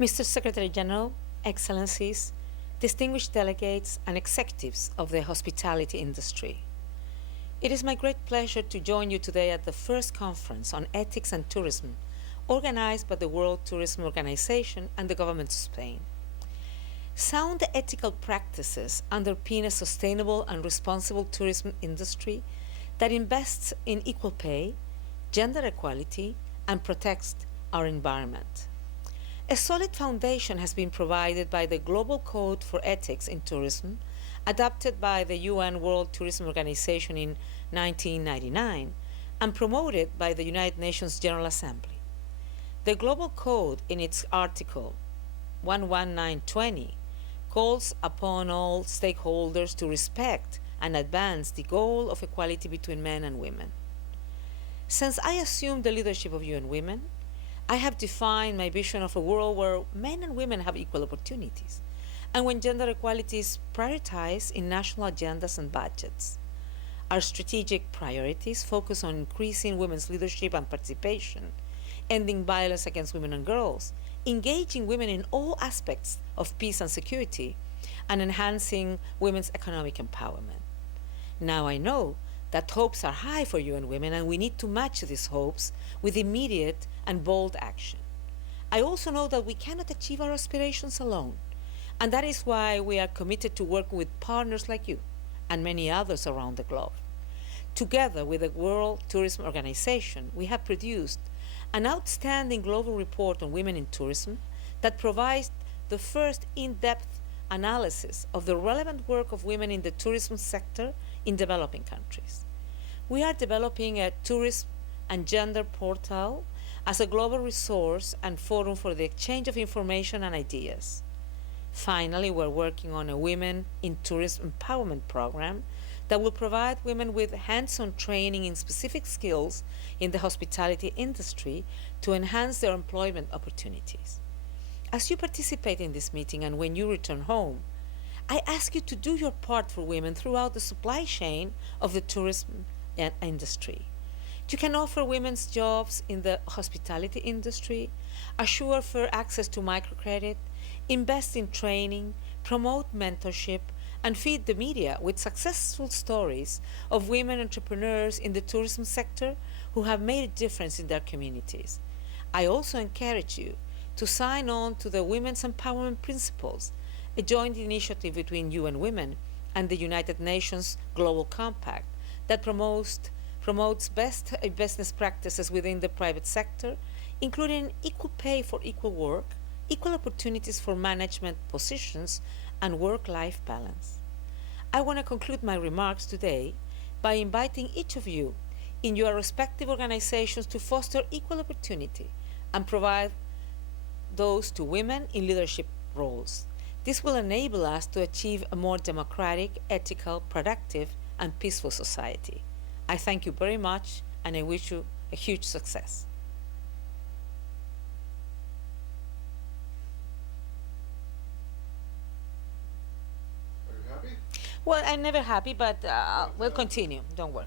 Mr. Secretary General, Excellencies, distinguished delegates and executives of the hospitality industry. It is my great pleasure to join you today at the first conference on ethics and tourism organized by the World Tourism Organization and the government of Spain. Sound ethical practices underpin a sustainable and responsible tourism industry that invests in equal pay, gender equality, and protects our environment. A solid foundation has been provided by the Global Code for Ethics in Tourism, adopted by the UN World Tourism Organization in 1999 and promoted by the United Nations General Assembly. The Global Code, in its article 11920, calls upon all stakeholders to respect and advance the goal of equality between men and women. Since I assumed the leadership of UN Women, I have defined my vision of a world where men and women have equal opportunities, and when gender equality is prioritized in national agendas and budgets. Our strategic priorities focus on increasing women's leadership and participation, ending violence against women and girls, engaging women in all aspects of peace and security, and enhancing women's economic empowerment. Now I know that hopes are high for UN Women, and we need to match these hopes with immediate and bold action. I also know that we cannot achieve our aspirations alone, and that is why we are committed to working with partners like you and many others around the globe. Together with the World Tourism Organization, we have produced an outstanding global report on women in tourism that provides the first in-depth analysis of the relevant work of women in the tourism sector in developing countries. We are developing a tourism and gender portal as a global resource and forum for the exchange of information and ideas. Finally, we're working on a Women in Tourism Empowerment program that will provide women with hands-on training in specific skills in the hospitality industry to enhance their employment opportunities. As you participate in this meeting and when you return home, I ask you to do your part for women throughout the supply chain of the tourism industry. You can offer women's jobs in the hospitality industry, assure fair access to microcredit, invest in training, promote mentorship, and feed the media with successful stories of women entrepreneurs in the tourism sector who have made a difference in their communities. I also encourage you to sign on to the Women's Empowerment Principles, a joint initiative between UN Women and the United Nations Global Compact that promotes best business practices within the private sector, including equal pay for equal work, equal opportunities for management positions, and work-life balance. I want to conclude my remarks today by inviting each of you in your respective organizations to foster equal opportunity and provide those to women in leadership roles. This will enable us to achieve a more democratic, ethical, productive, and peaceful society. I thank you very much, and I wish you a huge success. Are you happy? Well, I'm never happy, but we'll continue. Don't worry.